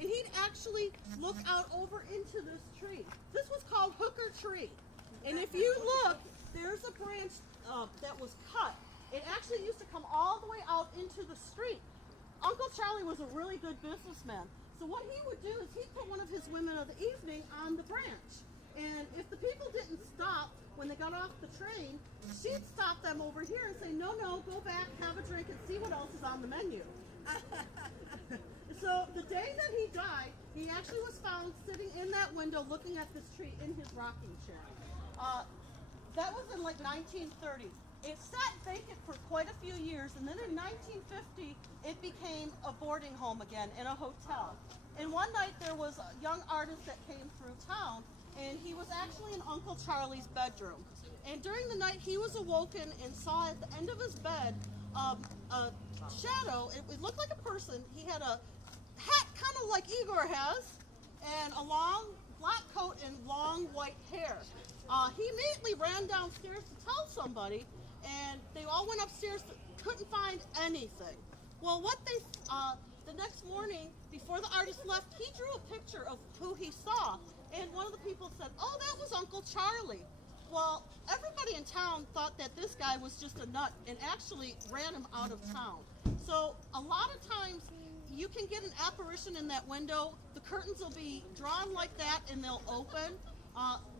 and he'd actually look out over into this tree. This was called Hooker Tree. And if you look, there's a branch that was cut. It actually used to come all the way out into the street. Uncle Charlie was a really good businessman. So what he would do is he'd put one of his women of the evening on the branch. And if the people didn't stop when they got off the train, she'd stop them over here and say, no, go back, have a drink, and see what else is on the menu. So the day that he died, he actually was found sitting in that window looking at this tree in his rocking chair. That was in like 1930. It sat vacant for quite a few years, and then in 1950, it became a boarding home again in a hotel. And one night there was a young artist that came through town, and he was actually in Uncle Charlie's bedroom. And during the night, he was awoken and saw at the end of his bed a shadow. It looked like a person. He had a hat kind of like Igor has, and a long black coat and long white hair. He immediately ran downstairs to tell somebody, and they all went upstairs, couldn't find anything. Well, the next morning, before the artist left, he drew a picture of who he saw, and one of the people said, oh, that was Uncle Charlie. Well, everybody in town thought that this guy was just a nut and actually ran him out of town. So a lot of times, you can get an apparition in that window. The curtains will be drawn like that, and they'll open.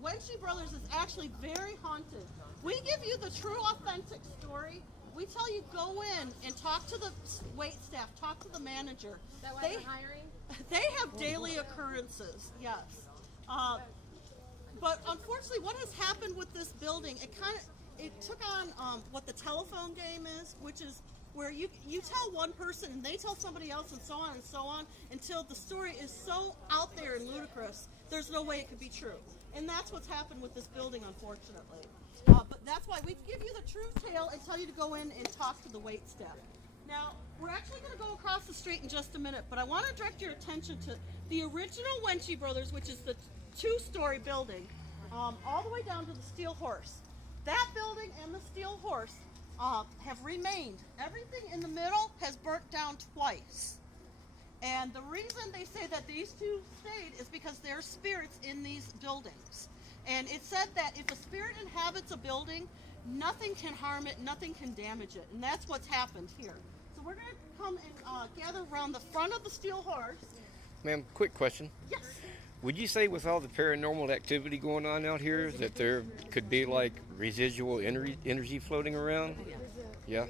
Wenchie Brothers is actually very haunted. We give you the true, authentic story. We tell you go in and talk to the wait staff, talk to the manager. Is that why they're hiring? They have daily occurrences, yes. But unfortunately, what has happened with this building, it took on what the telephone game is, which is where you tell one person and they tell somebody else and so on until the story is so out there and ludicrous, there's no way it could be true. And that's what's happened with this building, unfortunately. But that's why we give you the true tale and tell you to go in and talk to the wait staff. Now, we're actually going to go across the street in just a minute, but I want to direct your attention to the original Wenchie Brothers, which is the two-story building, all the way down to the Steel Horse. That building and the Steel Horse have remained. Everything in the middle has burnt down twice. And the reason they say that these two stayed is because there's spirits in these buildings. And it said that if a spirit inhabits a building, nothing can harm it, nothing can damage it. And that's what's happened here. So we're going to come and gather around the front of the Steel Horse. Ma'am, quick question. Yes. Would you say with all the paranormal activity going on out here that there could be like residual energy floating around? Yeah?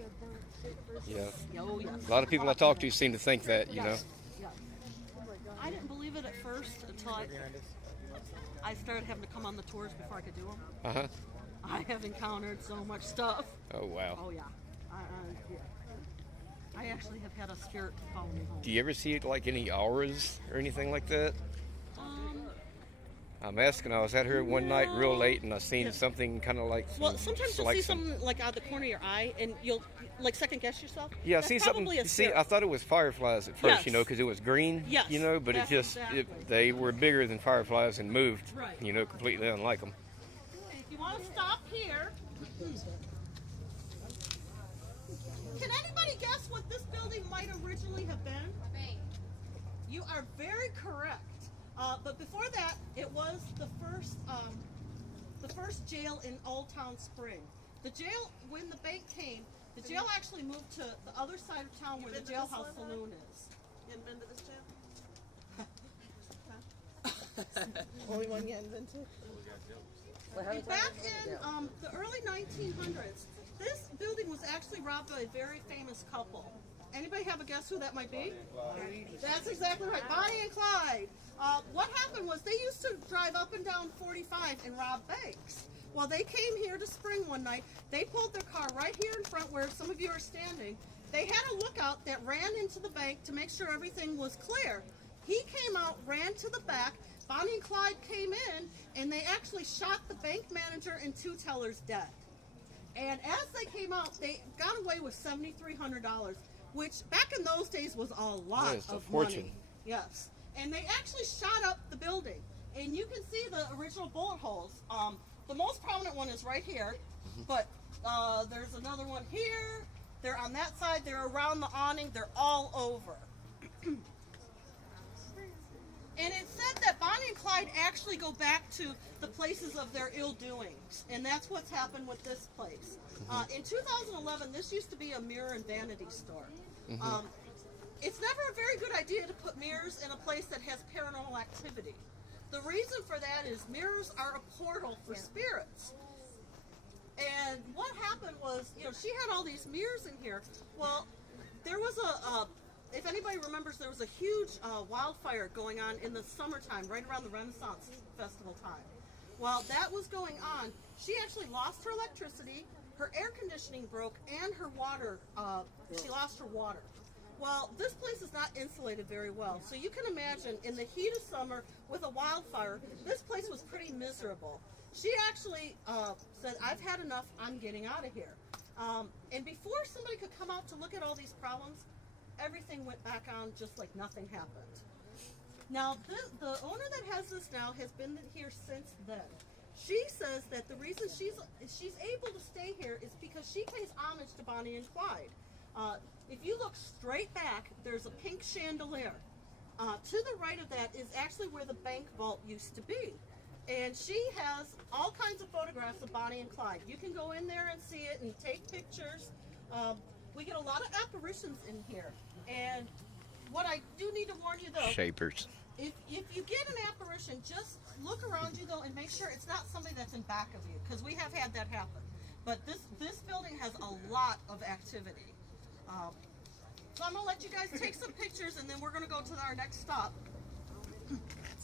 Yeah. Oh, yes. A lot of people I talk to seem to think that, you know. Yes. I didn't believe it at first until I started having to come on the tours before I could do them. Uh-huh. I have encountered so much stuff. Oh, wow. Oh, yeah. I actually have had a spirit follow me home. Do you ever see like any auras or anything like that? I'm asking. I was out here one night real late, and I seen something kind of like. Well, sometimes you'll see something like out of the corner of your eye, and you'll like second guess yourself. Yeah, That's see something. probably a See, spirit. I thought it was fireflies at first, Yes. you know, because it was green. Yes, You know, but that's it just exactly. they were bigger than fireflies and moved. Right. You know, completely unlike them. If you want to stop here, can anybody guess what this building might originally have been? You are very correct. But before that, it was the first jail in Old Town Spring. The jail, when the bank came, the jail actually moved to the other side of town where the jailhouse saloon is. You invented this jail? Only one you invented? And back in the early 1900s, this building was actually robbed by a very famous couple. Anybody have a guess who that might be? That's exactly right, Bonnie and Clyde. What happened was they used to drive up and down 45 and rob banks. Well, they came here to Spring one night. They pulled their car right here in front where some of you are standing. They had a lookout that ran into the bank to make sure everything was clear. He came out, ran to the back. Bonnie and Clyde came in, and they actually shot the bank manager and two tellers dead. And as they came out, they got away with $7,300, which back in those days was a lot Yes, a of fortune. money. Yes. And they actually shot up the building. And you can see the original bullet holes. The most prominent one is right here, but there's another one here. They're on that side. They're around the awning. They're all over. actually go back to the places of their ill doings, and that's what's happened with this place. In 2011, this used to be a mirror and vanity store. It's never a very good idea to put mirrors in a place that has paranormal activity. The reason for that is mirrors are a portal for spirits. And what happened was, you know, she had all these mirrors in here. Well, there was if anybody remembers, there was a huge wildfire going on in the summertime, right around the Renaissance Festival time. While that was going on, she actually lost her electricity, her air conditioning broke, and her water, she lost her water. Well, this place is not insulated very well, so you can imagine in the heat of summer with a wildfire, this place was pretty miserable. She actually said, "I've had enough, I'm getting out of here." And before somebody could come out to look at all these problems, everything went back on just like nothing happened. Now, the owner that has this now has been here since then. She says that the reason she's able to stay here is because she pays homage to Bonnie and Clyde. If you look straight back, there's a pink chandelier. To the right of that is actually where the bank vault used to be. And she has all kinds of photographs of Bonnie and Clyde. You can go in there and see it and take pictures. We get a lot of apparitions in here. And what I do need to warn you though, Shapers. if you get an apparition, just look around you though and make sure it's not somebody that's in back of you, because we have had that happen. But this building has a lot of activity. So I'm gonna let you guys take some pictures and then we're gonna go to our next stop.